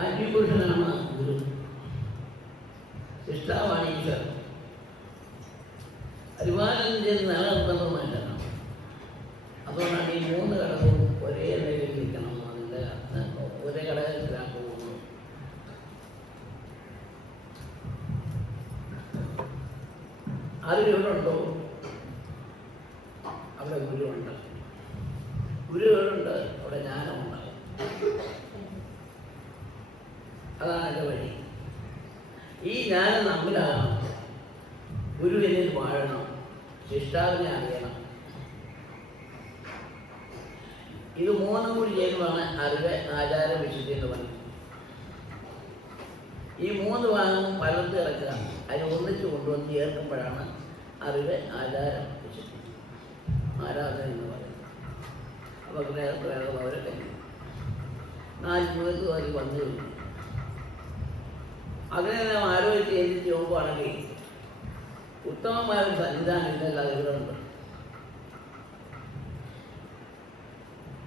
ആത്മീയപുരുഷനാണ് ഗുരു, സൃഷ്ടാവാണ് ഈശ്വരൻ. പരിപാലനം ചെയ്ത് നിലനിർത്തുന്നത് മനുഷ്യനാണ്. അതുകൊണ്ടാണ് ഈ മൂന്ന് ഘടകവും ഒരേ നിലയിൽ നിൽക്കണം അതിൻ്റെ ഒരേ ഘടകത്തിലാണ് പോകുന്നത്. അറിവുകളുണ്ടോ അവിടെ ഗുരുവുണ്ട്, ഗുരുവുണ്ട് അവിടെ ജ്ഞാനമുണ്ടാകും. അതാണ് എൻ്റെ വഴി. ഈ ജ്ഞാനം നമ്മിലാണ്. ഗുരുവിനെ വാഴണം, ശിഷ്ടാവിനെ അറിയണം. ഇത് മൂന്നും കൂടി ചെയ്യുന്നതാണ് അറിവ്, ആചാര, വിശുദ്ധി എന്ന് പറയുന്നത്. ഈ മൂന്ന് ഭാഗവും പലർത്ത് കിടക്കുക, അതിനെ ഒന്നിച്ച് കൊണ്ടുവന്ന് ചേർക്കുമ്പോഴാണ് അറിവ്, ആചാരം, വിശുദ്ധി, ആരാധന എന്ന് പറയുന്നത്. അപ്പോൾ വേണം അവരെ കഴിഞ്ഞു 4 പേർക്ക് അത് വന്നു കഴിഞ്ഞു. അതിനെ നാം ആലോചിച്ച് ചിന്തിച്ച് നോക്കുവാണെങ്കിൽ ഉത്തമമായ ഒരു സന്നിധാനം ഇന്നല്ലാതെ ഇവിടെ ഉണ്ട്.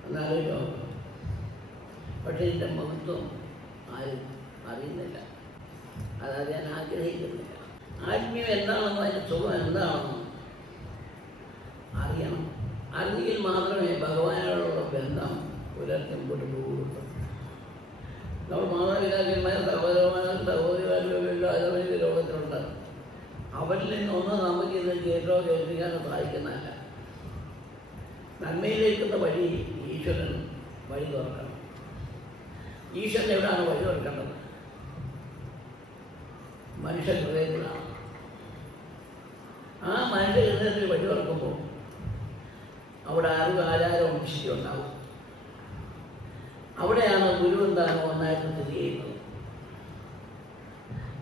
എന്നാലോചിച്ച് നോക്കാം. പക്ഷേ ഇതിൻ്റെ മഹത്വം ആരും അറിയുന്നില്ല, അതറിയാൻ ആഗ്രഹിക്കുന്നില്ല. ആത്മീയം എന്താണെന്നോ അതിൻ്റെ സുഖം എന്താണെന്നോ അറിയണം. അറിഞ്ഞെങ്കിൽ മാത്രമേ ഭഗവാനോടുള്ള ബന്ധം പുലർത്തി മുമ്പോട്ട് പോകുള്ളൂ. നമ്മൾ മാതാപിതാക്കന്മാർ, സഹോദരന്മാരും അതവരുടെ ലോകത്തിലുണ്ട്. അവരിൽ നിന്നൊന്നും നമുക്കിത് കേൾപ്പിക്കാനോ സഹായിക്കുന്നതല്ല. നന്മയിലേക്കുള്ള വഴി ഈശ്വരൻ വഴി തുറക്കണം. ഈശ്വരൻ എവിടെയാണ് വഴി തുറക്കേണ്ടത്? മനുഷ്യ ഹൃദയത്തിലാണ്. ആ മനുഷ്യ ഹൃദയത്തിൽ വഴി തുറക്കുമ്പോൾ അവിടെ അറിവ്, ആചാരവും വിശുദ്ധി ഉണ്ടാവും. അവിടെയാണ് ഗുരുവും താനും ഒന്നായിട്ട് സ്ഥിതി ചെയ്യുന്നത്.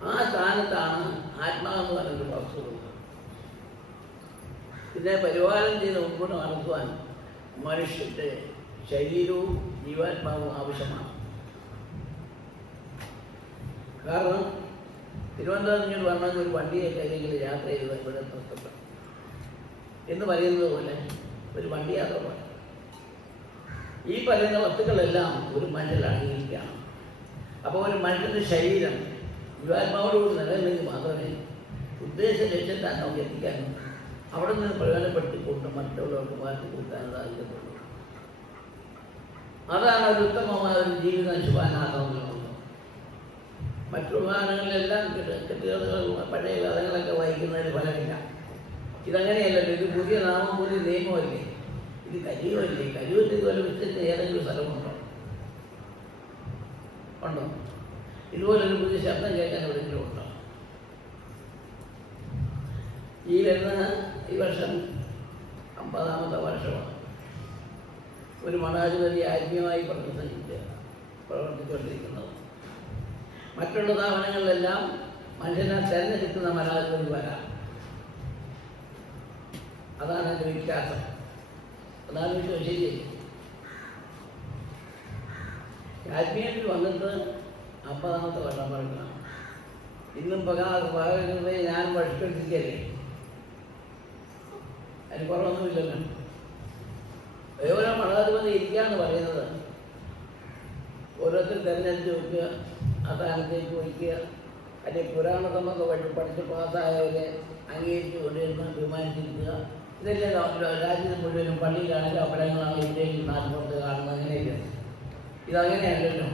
ആ സ്ഥാനത്താണ് ആത്മാവെന്ന് പറയുന്നത് വസ്തുത. ഇതിനെ പരിപാലനം ചെയ്ത് മുമ്പോട്ട് നടത്തുവാൻ മനുഷ്യൻ്റെ ശരീരവും ജീവാത്മാവും ആവശ്യമാണ്. കാരണം തിരുവനന്തപുരത്ത് പറഞ്ഞ ഒരു വണ്ടിയെ കയ്യിൽ യാത്ര ചെയ്ത് ഇവിടെ നിർത്തപ്പെട്ടു എന്ന് പറയുന്നത് പോലെ ഒരു വണ്ടി യാത്ര പോലെ ഈ പറയുന്ന വസ്തുക്കളെല്ലാം ഒരു മനുഷ്യൽ അടങ്ങിയിരിക്കുകയാണ്. അപ്പോൾ ഒരു മനുഷ്യൻ്റെ ശരീരം ജീവാത്മാവോടുകൂടി നിലനിൽന്നെങ്കിൽ മാത്രമേ ഉദ്ദേശ ലക്ഷ്യത്താൻ നമുക്ക് എത്തിക്കാനും അവിടെ നിന്ന് പ്രയോജനപ്പെടുത്തിക്കൊണ്ട് മറ്റുള്ളവർക്ക് മാറ്റി കൊടുക്കാനും സാധിക്കത്തുള്ളൂ. അതാണ് ഒരു ഉത്തമമായ ഒരു ജീവിത ശുഭാനാഥമെന്നുള്ളത്. മറ്റു വാഹനങ്ങളിലെല്ലാം കെട്ടുകഥകൾ, പഴയ കഥകളൊക്കെ വായിക്കുന്നതിന് ഫലമില്ല. ഇതങ്ങനെയല്ലല്ലോ. ഇത് പുതിയ നാമം, പുതിയ നിയമമല്ലേ. ഇത് കലിയുമല്ലേ. കലിയുത്തിൽ ഇതുപോലെ വിശ്വസിച്ച് ഏതെങ്കിലും സ്ഥലമുണ്ടോ? ഉണ്ടോ? ഇതുപോലൊരു പുതിയ ശബ്ദം കേൾക്കാൻ എവിടെയെങ്കിലും ഉണ്ടോ? ഈ വർഷം 50ാമത്തെ വർഷമാണ്. ഒരു മഠാധിപതി ആത്മീയമായി പ്രവർത്തിച്ചുകൊണ്ടിരിക്കുന്നത്. മറ്റുള്ള സ്ഥാപനങ്ങളിലെല്ലാം മനുഷ്യനെ തെരഞ്ഞെടുക്കുന്ന മഠാധിപതി വരാം. അതാണ് എൻ്റെ വ്യത്യാസം. അതാണ് വിഷയം. ശരി. ആത്മീയത്തിൽ വന്നിട്ട് 50ാമത്തെ വർഷം പഠിക്കണം. ഇന്നും പകരുന്നതേ ഞാൻ പഠിപ്പിച്ചിരിക്കല്ലേ. അതിന് കുറവൊന്നുമില്ലല്ലോ. ഓരോ മഠാധിപതി ഇരിക്കുകയെന്ന് പറയുന്നത് ഓരോരുത്തർ തിരഞ്ഞെടുത്ത് വയ്ക്കുക, ആ സ്ഥാനത്തേക്ക് വയ്ക്കുക, അല്ലെങ്കിൽ പുരാണ സംബന്ധമായിട്ട് പഠിച്ച് പാസ്സായവരെ അംഗീകരിച്ച് കൊണ്ടിരുന്ന് ബഹുമാനിച്ചിരിക്കുക. ഇതല്ലേ രാജ്യത്ത് മുഴുവനും പള്ളിയിലാണെങ്കിലും അമ്പലങ്ങളാണ് ഇന്ത്യയിൽ നാട്ടിൻപുറത്ത് കാണുന്നത്. അങ്ങനെയല്ല. ഇതങ്ങനെയല്ലല്ലോ.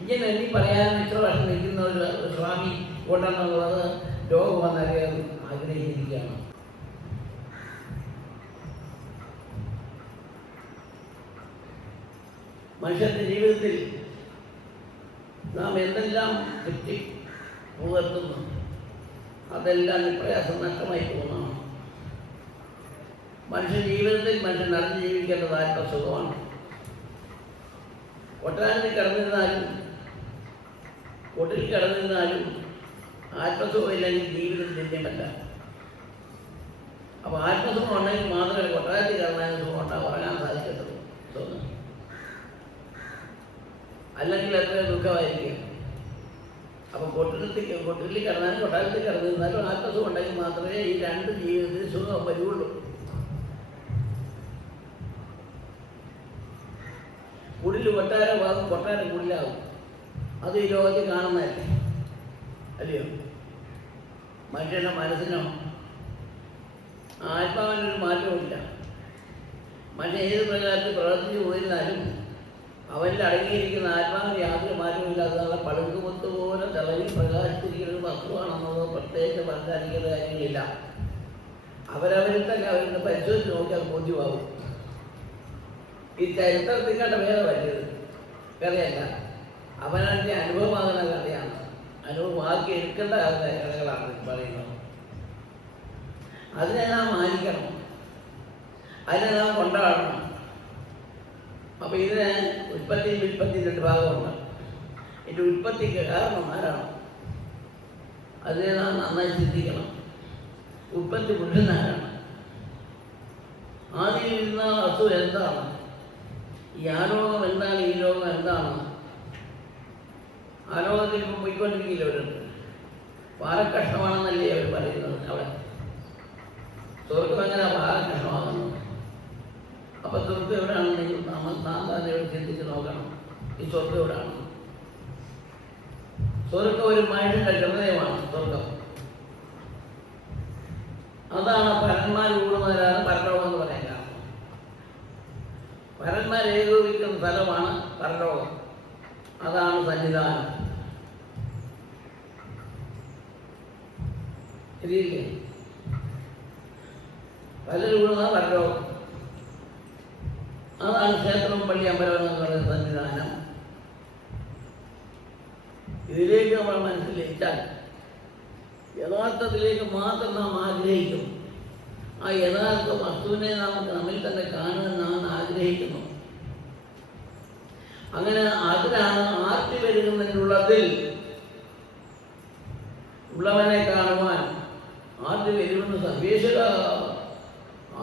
ഇങ്ങനെ എണ്ണി പറയാൻ ഇത്ര വർഷം നിൽക്കുന്ന ഒരു സ്വാമി ഉണ്ടെന്നുള്ളത് ലോകം വന്നറിയാൻ ആഗ്രഹിച്ചിരിക്കുകയാണ്. മനുഷ്യൻ്റെ ജീവിതത്തിൽ നാം എന്തെല്ലാം തെറ്റി പുകർത്തുന്നു അതെല്ലാം പ്രയാസം നഷ്ടമായി പോകുന്നതാണ്. മനുഷ്യ ജീവിതത്തിൽ മനുഷ്യൻ അറിഞ്ഞ് ജീവിക്കേണ്ടത് ആത്മസുഖമാണ്. കൊട്ടാരത്തിൽ കിടന്നിരുന്നാലും കൊട്ടിൽ കിടന്നിരുന്നാലും ആത്മസുഖമില്ലെങ്കിൽ ജീവിതം ധന്യമല്ല. അപ്പോൾ ആത്മസുഖം ഉണ്ടെങ്കിൽ മാത്രമേ കൊട്ടാരത്തിൽ കിടന്നാലും സുഖം ഉണ്ടാകും, ഉറങ്ങാൻ സാധിക്കത്തുള്ളൂ. തോന്നുന്നു. അല്ലെങ്കിൽ എത്ര ദുഃഖമായിരിക്കും. അപ്പോൾ കൊട്ടിൽ കിടന്നാലും കൊട്ടാരത്തിൽ കിടന്നിരുന്നാലും ആത്മസുഖം ഉണ്ടെങ്കിൽ മാത്രമേ ഈ രണ്ട് ജീവിതത്തിൽ സുഖം വരുള്ളൂ. കുടിൽ കൊട്ടാരമാകും, കൊട്ടാരം കുടിലാകും. അത് ഈ ലോകത്തിൽ കാണുന്നതല്ലേ, അല്ലയോ? മനുഷ്യൻ്റെ മനസ്സിനോ ആത്മാവിനൊരു മാറ്റവുമില്ല. മനുഷ്യൻ ഏത് പ്രകാരത്തിൽ പ്രവർത്തിച്ചു പോയിരുന്നാലും അവനിൽ അടങ്ങിയിരിക്കുന്ന ആത്മാവിന് യാതൊരു മാറ്റമില്ലാത്തതാണ്. പളുങ്കുമുത്ത് പോലെ തിളങ്ങി പ്രകാശിച്ചിരിക്കുന്ന ഒരു വസ്തുവാണെന്നതോ പ്രത്യേകിച്ച് മനസ്സിലാക്കിയ കാര്യങ്ങളില്ല. അവരവരിൽ തന്നെ അവരിന്ന് പരിശോധിച്ച് നോക്കിയാൽ ബോധ്യമാകും. ഈ ചരിത്രത്തിൽ കണ്ട ഭേദമല്ലത്, കഥയല്ല. അവനവൻ്റെ അനുഭവമാകുന്ന കഥയാണ്, അനുഭവമാക്കി എടുക്കേണ്ട കഥകളാണ് പറയുന്നത്. അതിനെ നാം മാനിക്കണം, അതിനെ നാം കൊണ്ടാടണം. അപ്പോൾ ഇതിന് ഉൽപ്പത്തിയും വിൽപ്പത്തിയും രണ്ട് ഭാഗമുണ്ട്. ഇതിൻ്റെ ഉൽപ്പത്തിക്ക് കാരണം ആരാണ്? അതിനെ നാം നന്നായി ചിന്തിക്കണം. ഉൽപ്പത്തി പുരുഷനാരാണ്? ആദ്യം ഇരുന്ന വസ്തു എന്താണ്? ഈ ആലോകം എന്താണ്? ഈ ലോകം എന്താണ്? ആലോകത്തിൽ ഇപ്പം പോയിക്കൊണ്ടിരിക്കില്ല. ഒരു പാറക്കഷ്ണമാണെന്നല്ലേ അവർ പറയുന്നത്. അവിടെ സ്വർഗം എങ്ങനെ പാറക്കഷ്ണമാകുന്നു? അപ്പം സ്വർഗം എവിടെയാണെന്നെങ്കിൽ നാം തന്നെ ഇവിടെ ചിന്തിച്ച് നോക്കണം. ഈ സ്വർഗം എവിടെയാണ്? സ്വർഗം ഒരു മനുഷ്യൻ്റെ ഹൃദയമാണ്. സ്വർഗം അതാണ്. പരന്മാർ കൂടുന്നവരാണ് പരലോകം എന്ന് പറയാൻ കാരണം. പരന്മാർ ഏകോപിക്കുന്ന സ്ഥലമാണ് പരലോകം. അതാണ് സന്നിധാനം. ശരിയില്ലേ? പലരും കൂടുന്ന പരലോകം. അതാണ് ക്ഷേത്രവും പള്ളി അമ്പലം എന്ന് പറയുന്ന സന്നിധാനം. ഇതിലേക്ക് നമ്മൾ മനസ്സിലാക്കിയാൽ യഥാർത്ഥത്തിലേക്ക് മാത്രം നാം ആഗ്രഹിക്കും. ആ യഥാർത്ഥ വസ്തുവിനെ നമുക്ക് നമ്മിൽ തന്നെ കാണുമെന്ന് നാം ആഗ്രഹിക്കുന്നു. അങ്ങനെ അതിനാണ് ആർത്തി വരുന്നതിനുള്ളതിൽ ഉള്ളവനെ കാണുവാൻ ആർത്തി വരുമെന്ന് സർവേശ്വര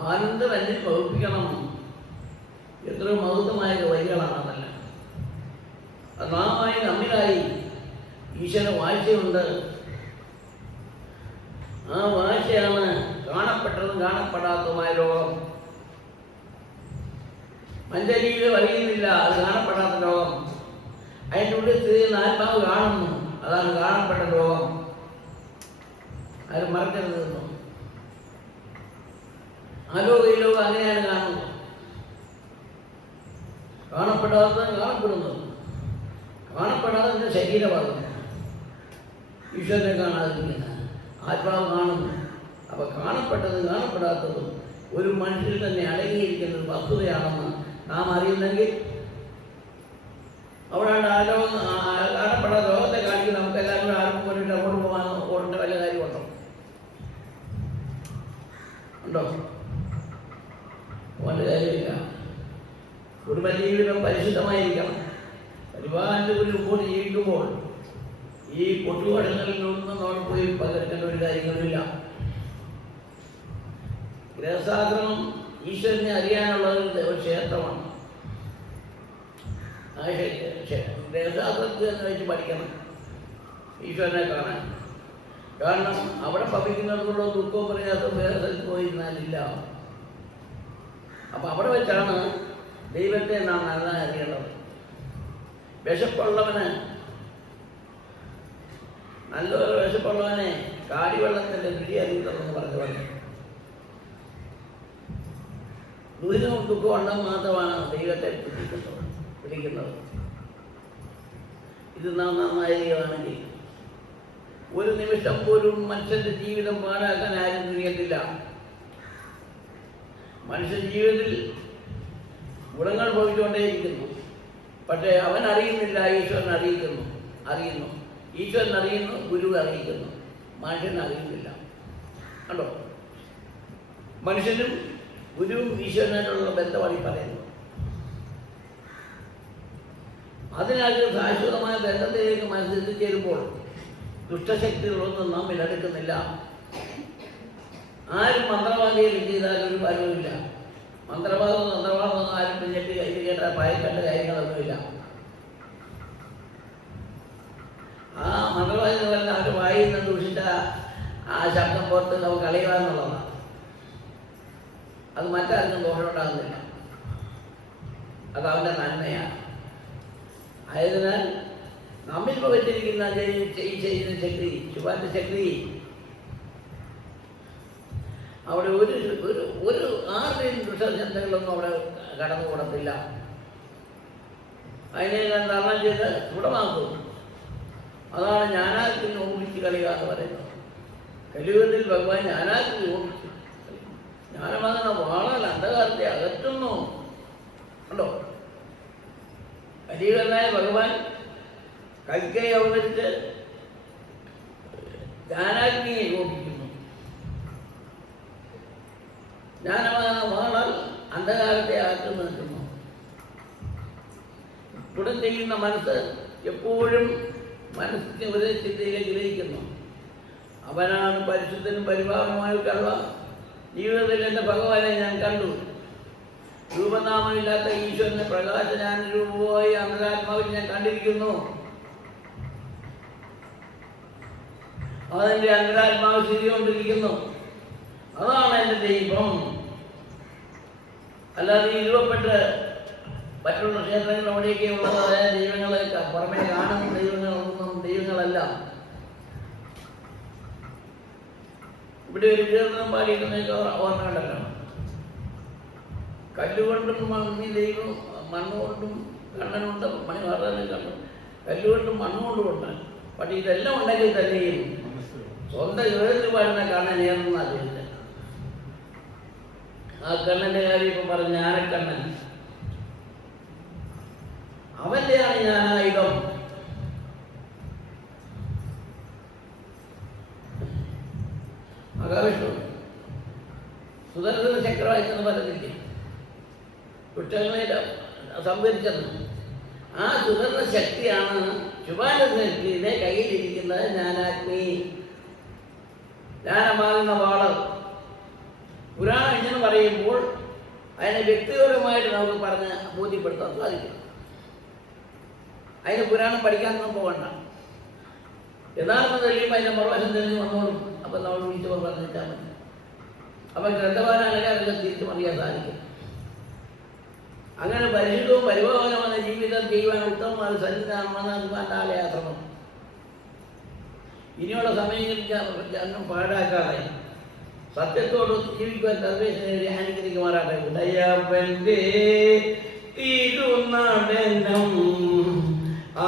ആനന്ദം എന്നിൽ വകുപ്പിക്കണം. എത്ര മഹത്വമായ വരികളാണതല്ല. നാമായി നമ്മിലായി ഈശ്വര വാഴ്ചയുണ്ട്. ആ വാഴ്ചയാണ് കാണപ്പെട്ടതും കാണപ്പെടാത്തതുമായ ലോകം. മഞ്ചരിയിൽ അറിയുന്നില്ല, അത് കാണപ്പെടാത്ത ലോകം. അതിൻ്റെ ഉള്ളിൽ സ്ഥിതി ചെയ്യുന്ന ആത്മാവ് കാണുന്നു, അതാണ് കാണപ്പെട്ട ലോകം. അത് മറക്കരുത്. ആ ലോകം ഈ ലോകം അങ്ങനെയാണ് കാണുന്നത്. കാണപ്പെടാത്തത് കാണപ്പെടുന്നത്, കാണപ്പെടാതെ ശരീരമാകുന്നു. ഈശ്വരനെ കാണാതിരിക്കുന്ന ആത്മാവ് കാണുന്നു. അപ്പോൾ കാണപ്പെട്ടതും കാണപ്പെടാത്തതും ഒരു മനുഷ്യരിൽ തന്നെ അടങ്ങിയിരിക്കുന്ന ഒരു വസ്തുതയാണെന്ന് നാം അറിയുന്നെങ്കിൽ അവിടെ ആ ലോകം കാണപ്പെടാത്ത ലോകത്തെ കാണിക്കുന്ന നമുക്ക് എല്ലാവരും ആർക്കും വേണ്ടിയിട്ട് അങ്ങോട്ട് പോകാൻ ഓടേണ്ട വല്ല കാര്യമുണ്ടോ? ഉണ്ടോ? പോകേണ്ട കാര്യമില്ല. കുടുംബജീവിതം പരിശുദ്ധമായിരിക്കണം. പരിപാലനത്തിൽ ഒരു മുമ്പോട്ട് ജീവിക്കുമ്പോൾ ഈ പൊട്ടുകടങ്ങളിൽ നിന്നും നമ്മൾ പോയി പകർക്കേണ്ട ഒരു കാര്യങ്ങളുമില്ല. ഗൃഹസ്ഥാശ്രമം ഈശ്വരനെ അറിയാനുള്ളത് ഒരു ക്ഷേത്രമാണ്. ആ ഗൃഹസ്ഥാശ്രമത്തിൽ എന്ന് വെച്ച് പഠിക്കണം ഈശ്വരനെ കാണാൻ. കാരണം അവിടെ ഭവിക്കുന്നതിനുള്ള ദുഃഖവും പ്രയാസവും വേറെ സ്ഥലത്ത് പോയിരുന്നാലില്ല. അപ്പം അവിടെ വെച്ചാണ് ദൈവത്തെ നാം നന്നായി അറിയേണ്ടത്. വിശപ്പുള്ളവന്, നല്ലൊരു വിശപ്പുള്ളവനെ കാടിവെള്ളത്തിൻ്റെ രുചി അറിയുന്നതെന്ന് പറഞ്ഞു പറഞ്ഞു. ദുരിതവും ദുഃഖവും ഉണ്ടെന്ന് മാത്രമാണ് ദൈവത്തെ പിടിക്കുന്നത്. ഇത് നാം നന്നായിരിക്കുകയാണെങ്കിൽ ഒരു നിമിഷം പോലും മനുഷ്യൻ്റെ ജീവിതം പാഴാക്കാൻ ആരും തുനിയത്തില്ല. മനുഷ്യ ജീവിതത്തിൽ ഗുണങ്ങൾ ഭവിച്ചുകൊണ്ടേയിരിക്കുന്നു. പക്ഷേ അവൻ അറിയുന്നില്ല, ഈശ്വരൻ അറിയുന്നു. ഈശ്വരൻ അറിയുന്നു, ഗുരു അറിയിക്കുന്നു, മനുഷ്യൻ അറിയുന്നില്ല. കണ്ടോ? മനുഷ്യനും ഗുരുവും ഈശ്വരനായിട്ടുള്ള ബന്ധമാണ് ഈ പറയുന്നത്. അതിനാൽ ശാശ്വതമായ ബന്ധത്തിലേക്ക് മനസ്സിലെത്തിച്ചേരുമ്പോൾ ദുഷ്ടശക്തികളൊന്നും നാം വിലടുക്കുന്നില്ല. ആരും മന്ത്രവാദികൾ ചെയ്താലും ഒരു ഫലവുമില്ല. മന്ത്രവാദമൊന്നും ആരും പിന്നിട്ട് കയ്യിൽ കേട്ട ഭയക്കേണ്ട കാര്യങ്ങളൊന്നുമില്ല. ആ മന്ത്രവാദികൾ പറഞ്ഞ അവർ വായിൽ നിന്ന് ദൂഷിച്ച ആ ശബ്ദം പുറത്ത് നമുക്ക് കളയുക എന്നുള്ളതാണ്. അത് മറ്റാർക്കും ദോഷമുണ്ടാകുന്നില്ല. അത് അവൻ്റെ നന്മയാണ്. ആയതിനാൽ നമ്മിൽ വെച്ചിരിക്കുന്ന ഈ ചെയ്യുന്ന ശക്തി, ശുഭാന്റെ ശക്തി അവിടെ ഒരു ആരുടെയും ദുഷ്ടചിന്തകളൊന്നും അവിടെ കടന്നുകൂടത്തില്ല. അതിനെ ഞാൻ തരണം ചെയ്ത് ദൃഢമാക്കും. അതാണ് ജ്ഞാനാക്കിൽ ഓപിച്ച് കളിക എന്ന് പറയുന്നത്. കലിയുഗത്തിൽ ഭഗവാൻ ജ്ഞാനാക്കിൽ ഓപിച്ചു. ജ്ഞാനമാകുന്ന വാളാൽ അന്ധകാരത്തെ അകറ്റുന്നു. ഉണ്ടോ? കലിയുഗനായ ഭഗവാൻ കൽക്കൈ അവതരിച്ച് ജ്ഞാനാഗ്നിയെ ഓപിക്കുന്നു. ജ്ഞാനമാകുന്ന വാളാൽ അന്ധകാരത്തെ അകറ്റു നിൽക്കുന്നു. ഉടൻ ചെയ്യുന്ന മനസ്സ് എപ്പോഴും മനസ്സിനെ ഒരേ ചിന്തയിലേക്ക് ഗ്രഹിക്കുന്നു. അവനാണ് പരിശുദ്ധനും പരിഭാവനമായിട്ടുള്ള ജീവിതത്തിൽ എൻ്റെ ഭഗവാനെ ഞാൻ കണ്ടു. രൂപനാമമില്ലാത്ത ഈശ്വരനെ പ്രകാശനാനുരൂപമായി അന്തരാത്മാവിൽ ഞാൻ കണ്ടിരിക്കുന്നു. അതെൻ്റെ അന്തരാത്മാവ് ശരികൊണ്ടിരിക്കുന്നു. അതാണ് എൻ്റെ ദൈവം. അല്ലാതെ ഈ രൂപപ്പെട്ട് മറ്റുള്ള ക്ഷേത്രങ്ങൾ അവിടെയൊക്കെ ഉള്ളതായ ദൈവങ്ങളെ പുറമേ കാണുന്ന ദൈവങ്ങളൊന്നും ദൈവങ്ങളല്ല. ഇവിടെ ഒരു കീർത്തനം പാടിയിട്ടുണ്ടെങ്കിൽ ഓർമ്മയുണ്ടല്ലോ, കല്ലുകൊണ്ടും മണ്ണി ദൈവം, മണ്ണുകൊണ്ടും കണ്ണനുണ്ട്, മണിവർദ്ധന കണ്ണു, കല്ലുകൊണ്ടും മണ്ണുകൊണ്ടും ഉണ്ട്. പക്ഷെ ഇതെല്ലാം ഉണ്ടെങ്കിൽ തന്നെയും സ്വന്തം ഹൃദയത്തിൽ പാടുന്ന കണ്ണൻ ഏതെന്നാണ് ചോദിച്ചത്. ആ കണ്ണൻ്റെ കാര്യം ഇപ്പം പറഞ്ഞ ആനക്കണ്ണൻ, അവന്റെയാണ് ജ്ഞാനായുധം. മഹാവിഷ്ണു സുദർശന ചക്രവായിച്ചെന്ന് പറഞ്ഞിരിക്കും, കുറ്റങ്ങളെ സംഭരിച്ചത്. ആ സുദർശന ശക്തിയാണ് ശുഭാനന്ദനെ കയ്യിലിരിക്കുന്നത് ജ്ഞാനാഗ്നി, ജ്ഞാനമാകുന്ന വാള്. പുരാണം ഇങ്ങനെ പറയുമ്പോൾ അതിനെ വ്യക്തിപരമായിട്ട് നമുക്ക് പറഞ്ഞ് ബോധ്യപ്പെടുത്താൻ സാധിക്കും. അതിന് പുരാണം പഠിക്കാനൊന്നും പോകണ്ട. യഥാർത്ഥം തെളിയുമ്പോൾ അതിൻ്റെ മറുവശം തെളിഞ്ഞ് വന്നോളും. അപ്പം നമ്മൾ വിളിച്ച് പറഞ്ഞിട്ടാൽ മതി. അപ്പം ഗ്രന്ഥവാനാണെങ്കിൽ അതെല്ലാം തിരിച്ചുമറിയാൻ സാധിക്കും. അങ്ങനെ പരിശുദ്ധവും പരിഭാവനമായ ജീവിതം ചെയ്യുവാൻ ഉത്തമമായ സന്നിധാനമാണ് ആലയാശ്രമം. ഇനിയുള്ള സമയങ്ങളിൽ ജന്മം പാഴാക്കാതെ സത്യത്തോട് ജീവിക്കുവാൻ സർവേശ്വരനെ അനുഗ്രഹിക്കുമാറാട്ടെ. ഉടയവന്റെ തിരുനടനം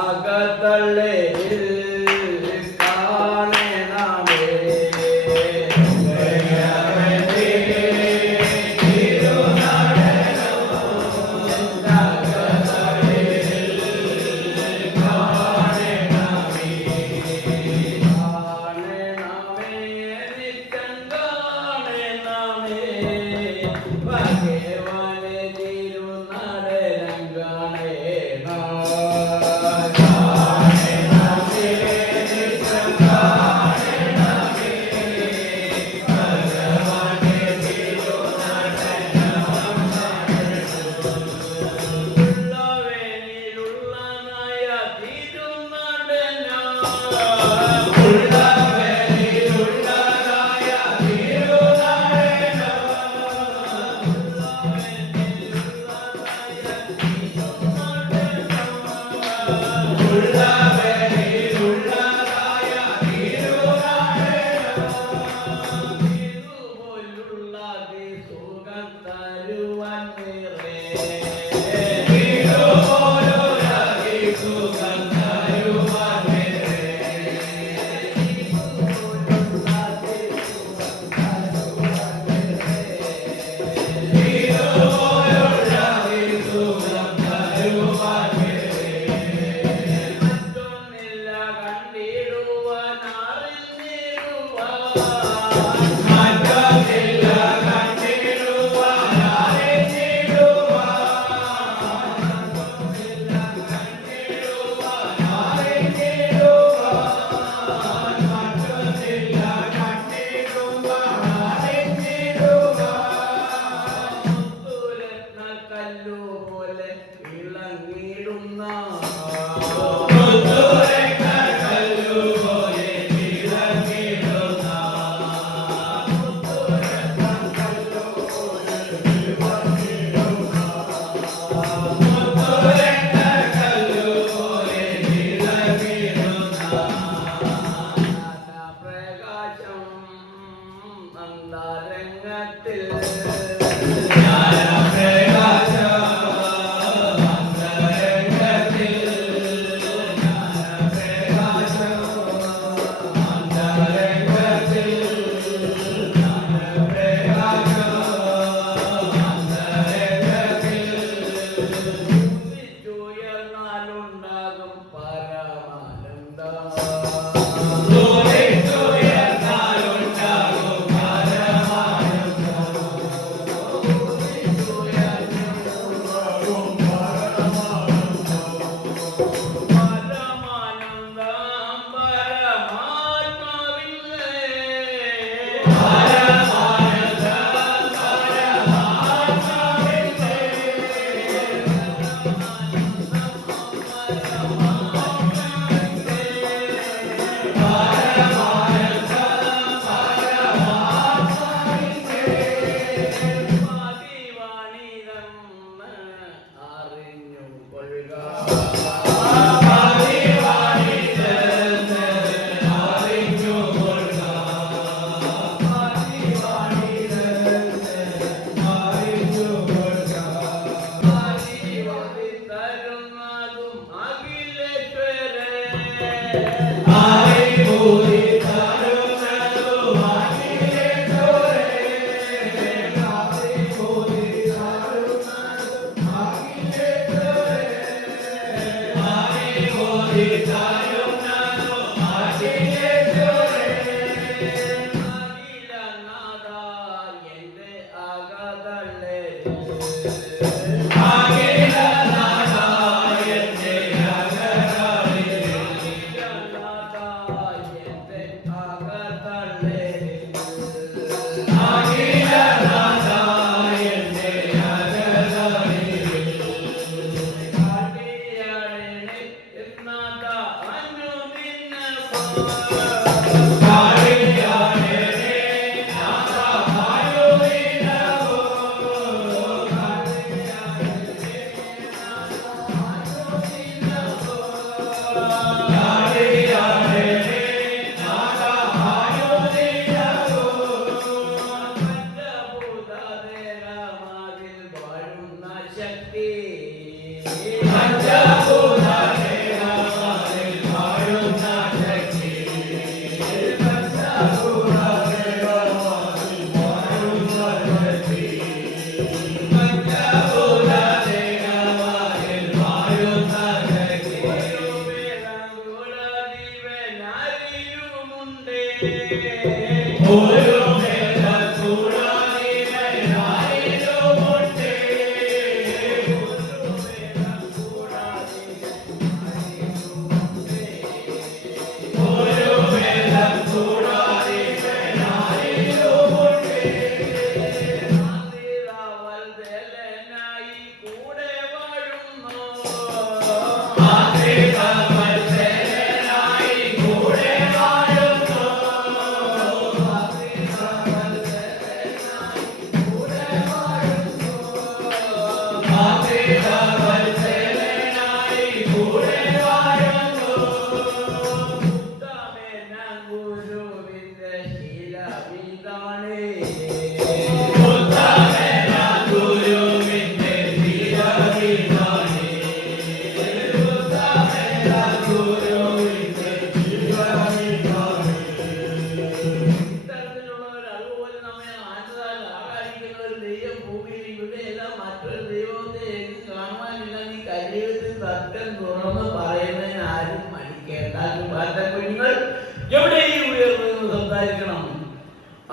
അകത്തള്ളേ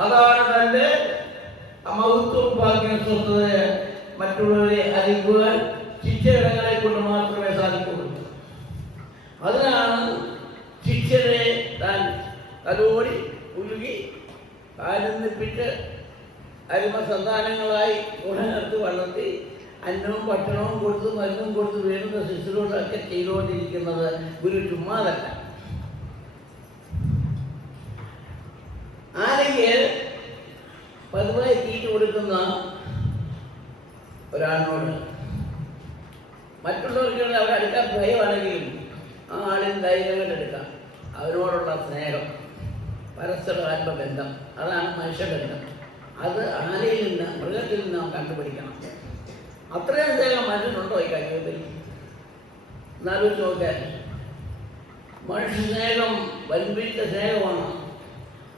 അതാണ് തന്റെ മഹത്വം ഭാഗ്യം സ്വന്തതയെ മറ്റുള്ളവരെ അറിയിക്കുവാൻ ശിക്ഷകളെ കൊണ്ട് മാത്രമേ സാധിക്കുള്ളൂ. അതിനാണ് ശിക്ഷരെ താൻ തലോടി ഉരുകി കാലുന്നിപ്പിച്ച് അരിമ സന്താനങ്ങളായി ഉടനെടുത്ത് വളർത്തി അന്നവും ഭക്ഷണവും കൊടുത്ത് മരുന്നും കൊടുത്ത് വേണ്ടുന്ന ശുശ്രൂഷയൊക്കെ ചെയ്തുകൊണ്ടിരിക്കുന്നത് ഗുരു ചുമ്മാതല്ല. ആരെങ്കിൽ പതിവായി തീറ്റ് കൊടുക്കുന്ന ഒരാളിനോട് മറ്റുള്ളവർക്ക് അവരടുക്കാൻ ഭയമാണെങ്കിലും ആ ആളിന് ധൈര്യം കണ്ടെടുക്കാം. അവരോടുള്ള സ്നേഹം, പരസ്പര ആത്മബന്ധം, അതാണ് മനുഷ്യബന്ധം. അത് ആനയിൽ നിന്ന് മൃഗത്തിൽ നിന്ന് നാം കണ്ടുപിടിക്കണം. അത്രയും സ്നേഹം മനുഷ്യനുണ്ടോ ഈ കാര്യത്തിൽ? എന്നാലോചിച്ച് നോക്കാൻ. മനുഷ്യ സ്നേഹം വൻപിച്ച സ്നേഹമാണ്.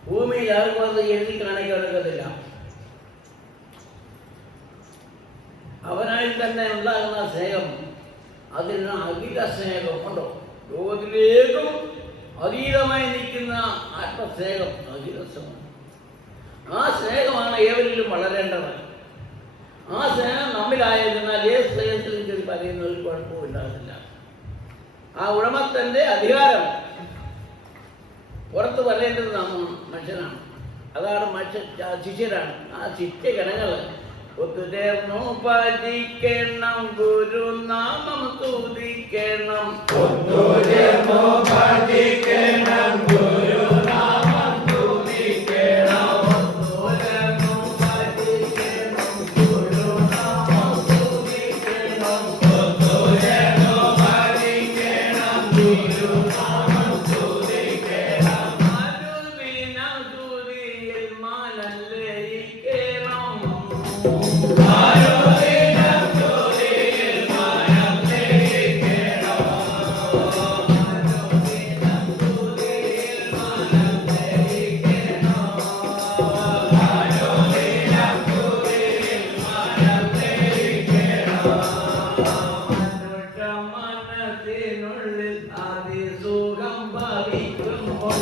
ഭൂമിയിൽ ആർക്കും അത് എഴുതി കാണിക്കാനൊക്കത്തില്ല. അവനായി തന്നെ ഉണ്ടാകുന്ന സ്നേഹം, അതിന് അധിക സ്നേഹം ഉണ്ടോ? ലോകത്തിലേക്കും അതീതമായി നിൽക്കുന്ന ആത്മസ്നേഹം അതിരസമാണ്. ആ സ്നേഹമാണ് ഏവരിലും വളരേണ്ടത്. ആ സ്നേഹം നമ്മിലായിരുന്നാൽ ഏത് സ്നേഹത്തിലും ചെറിയ പറയുന്ന ഒരു കുഴപ്പവും ഉണ്ടാകുന്നില്ല. ആ ഉടമസ്ഥന്റെ അധികാരം പുറത്ത് പറയേണ്ടത് മനുഷ്യനാണ്. അതാണ് മനുഷ്യ ശിഷ്യരാണ്. ആ ശിഷ്യഗണങ്ങൾ ഒത്തുചേർന്നു ഭജിക്കണം, ഗുരുനാമം സ്തുതിക്കണം. ഒത്തുചേർന്നു ഭജിക്കണം, ഗുരുനാമം സ്തുതിക്കണം. ഒത്തുചേർന്നു ഭജിക്കണം, ഗുരുനാമം സ്തുതിക്കണം. ഒത്തുചേർന്നു ഭജിക്കണം, ഗുരുനാമം സ്തുതിക്കണം. അനുദിനം സ്തുതിയിൽ മനല്ലയിക്കണം. അനുദിനം സ്തുതിയിൽ മനല്ലയിക്കണം. അനുദിനം അതിസുഖം ഭവിക്കുമ്പോൾ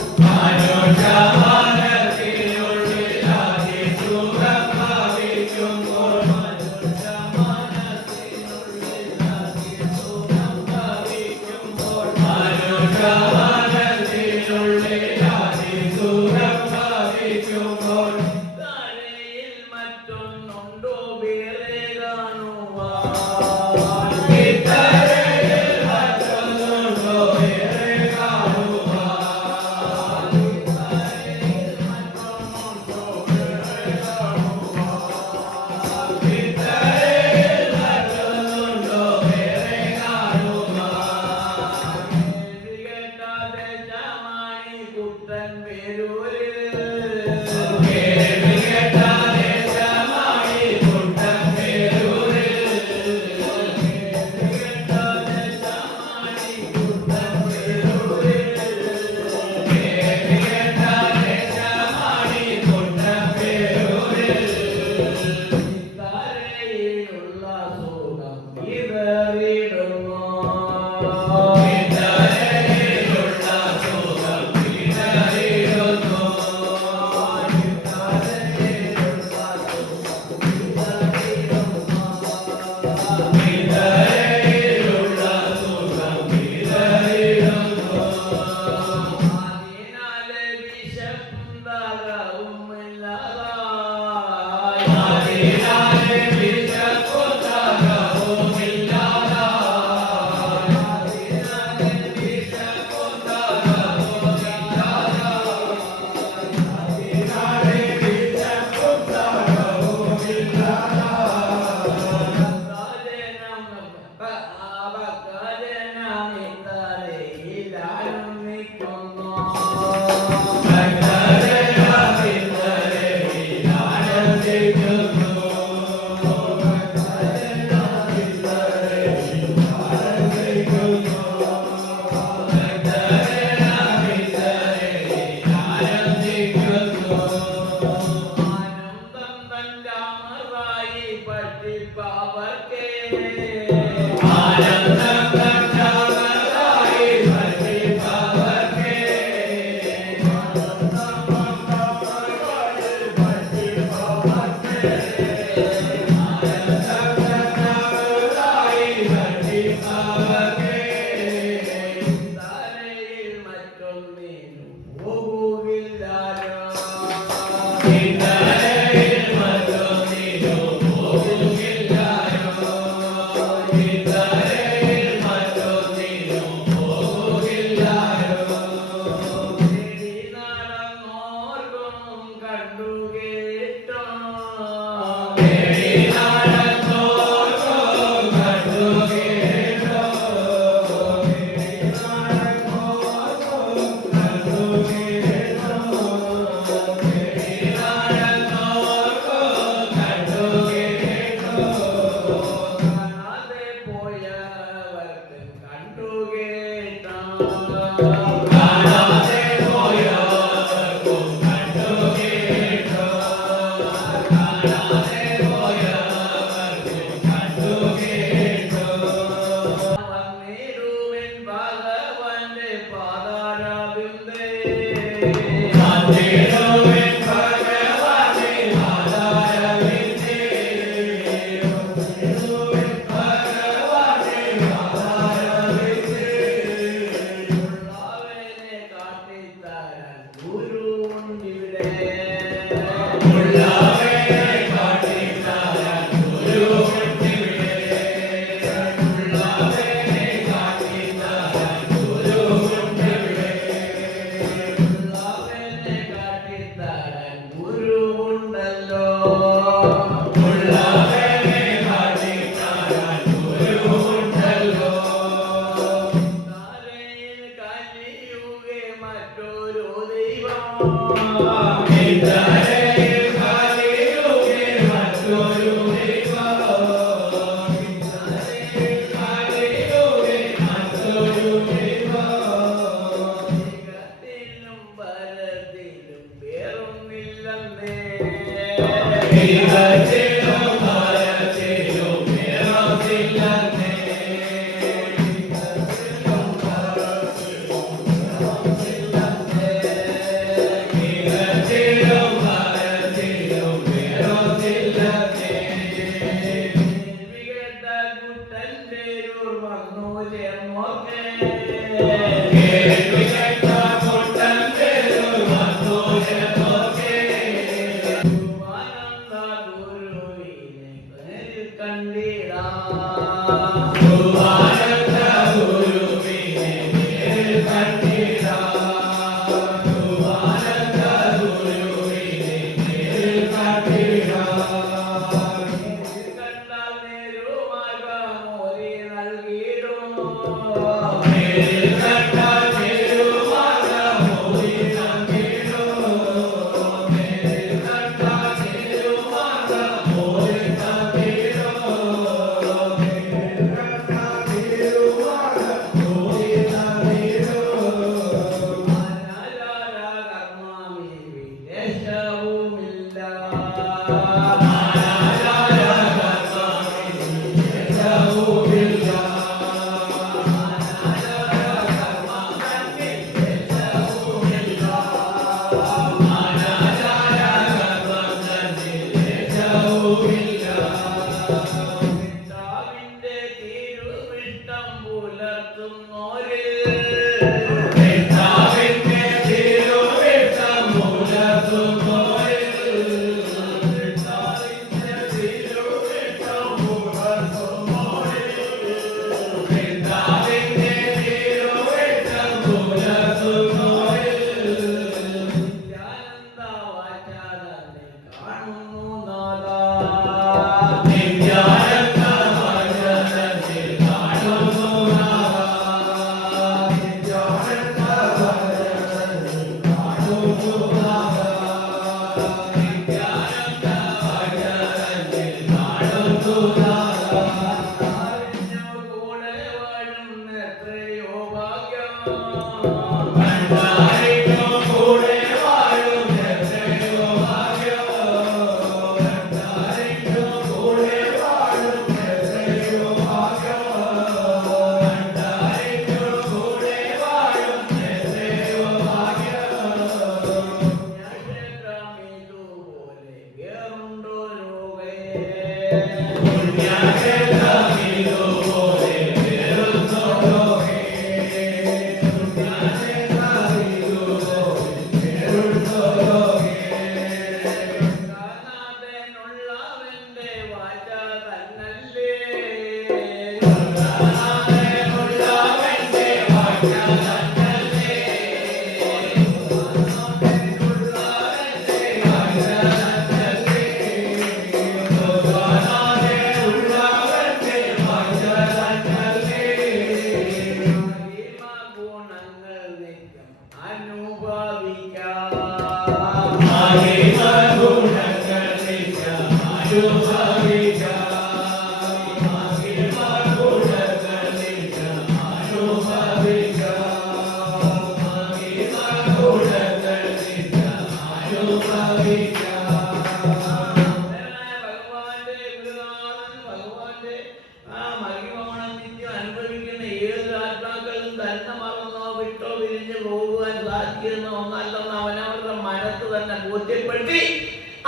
ബോധ്യപ്പെടുത്തി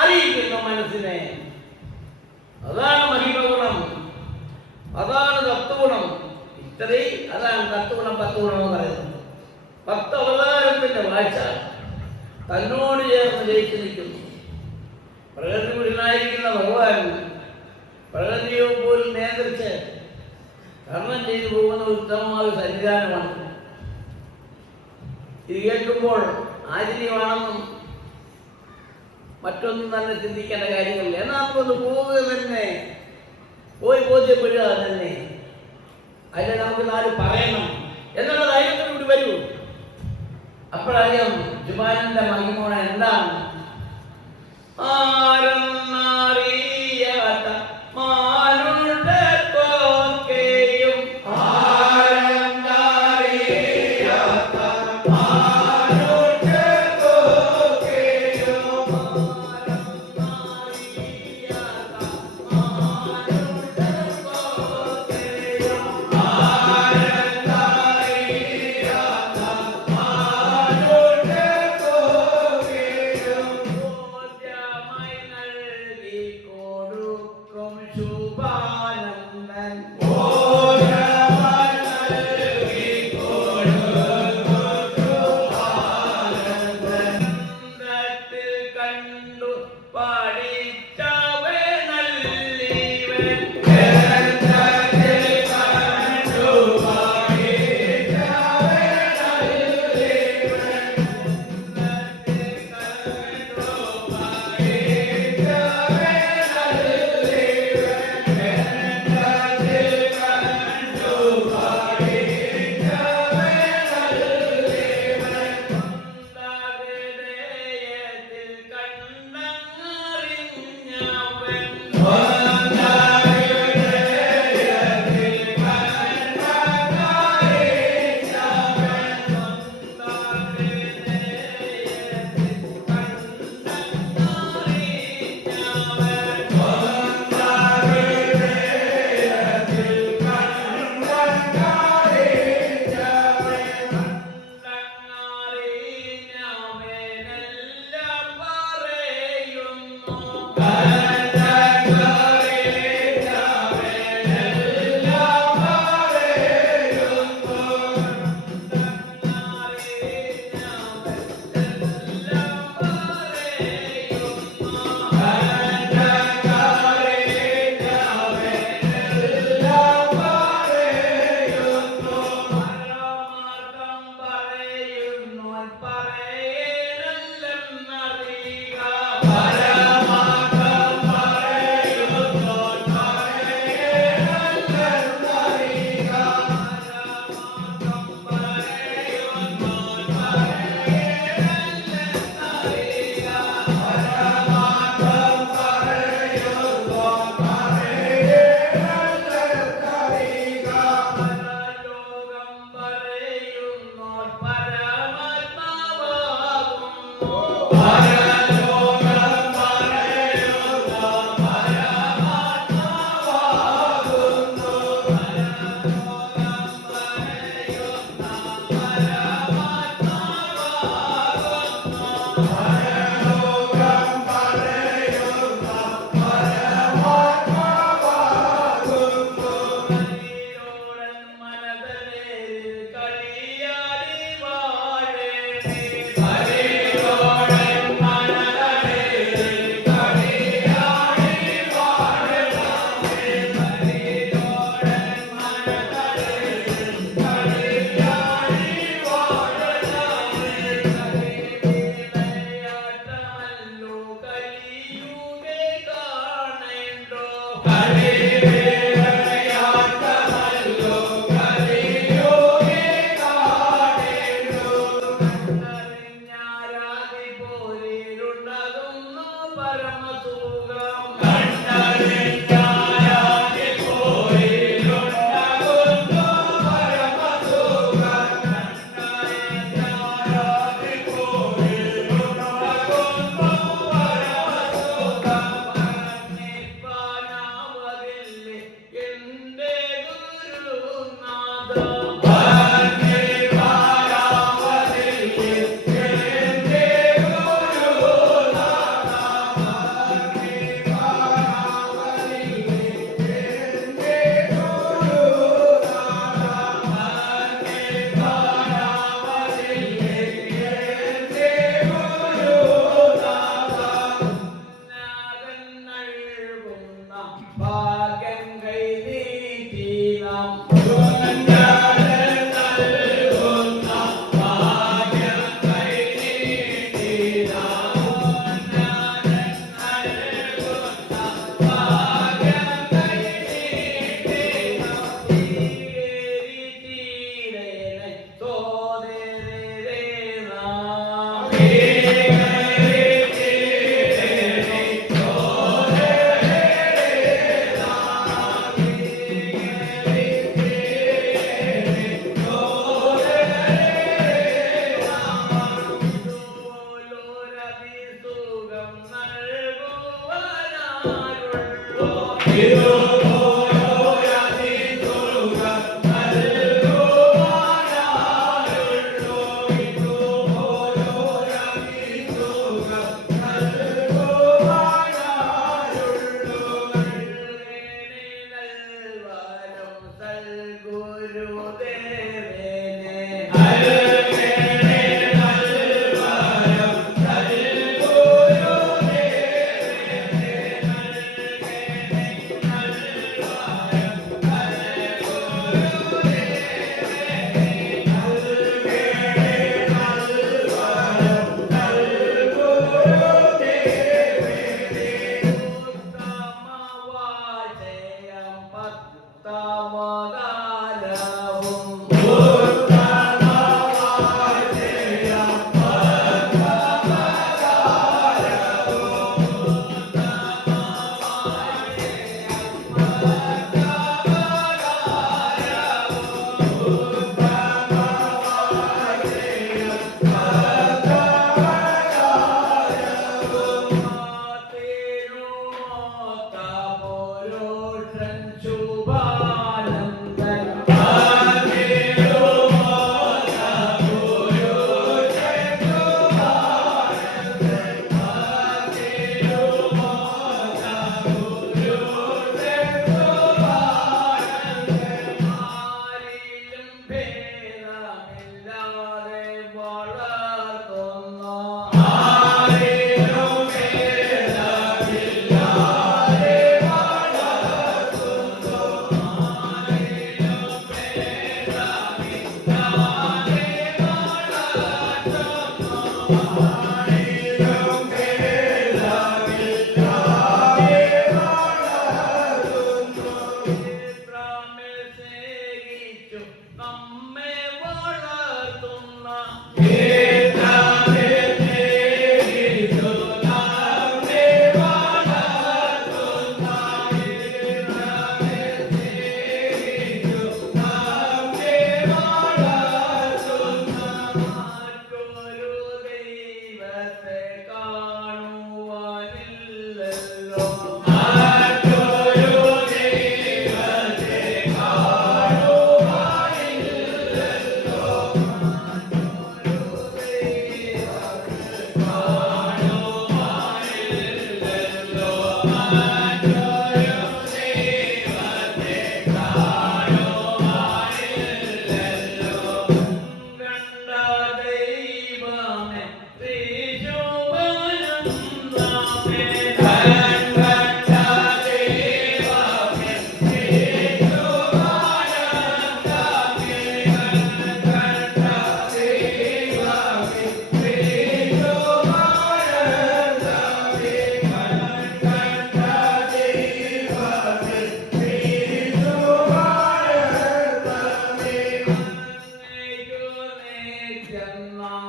അറിയിക്കുന്ന മനസ്സിനെ. അതാണ് മഹിമഗുണം, അതാണ് തത്വഗുണം. അതാണ് തത്വഗുണം. 10 ഗുണം എന്ന് പറയുന്നത് 10 അവതാരത്തിന്റെ വാഴ്ച തന്നോട് ചേർന്ന് ജയിച്ചു നിൽക്കുന്നു. പ്രകൃതി മുഴുവനായിരിക്കുന്ന ഭഗവാൻ പ്രകൃതിയെ പോലും നിയന്ത്രിച്ച് കർമ്മം ചെയ്തു പോകുന്ന ഉത്തമമായ സന്നിധാനമാണ്. ഇത് കേൾക്കുമ്പോൾ ആശ്ചര്യമാണെന്നും മറ്റൊന്നും തന്നെ ചിന്തിക്കേണ്ട കാര്യങ്ങളില്ല. എന്നാൽ നമുക്കൊന്ന് പോവുക തന്നെ, പോയി ബോധ്യപ്പെടുക തന്നെ. അതിൽ നമുക്ക് 4 പറയണം എന്നുള്ള ധൈര്യത്തോടുകൂടി വരൂ. അപ്പോഴറിയാം ജുബാനിന്റെ മഹിമോണ എന്താണ്. ആരെന്നറിയാത്ത മാനുടെ തോക്കെയും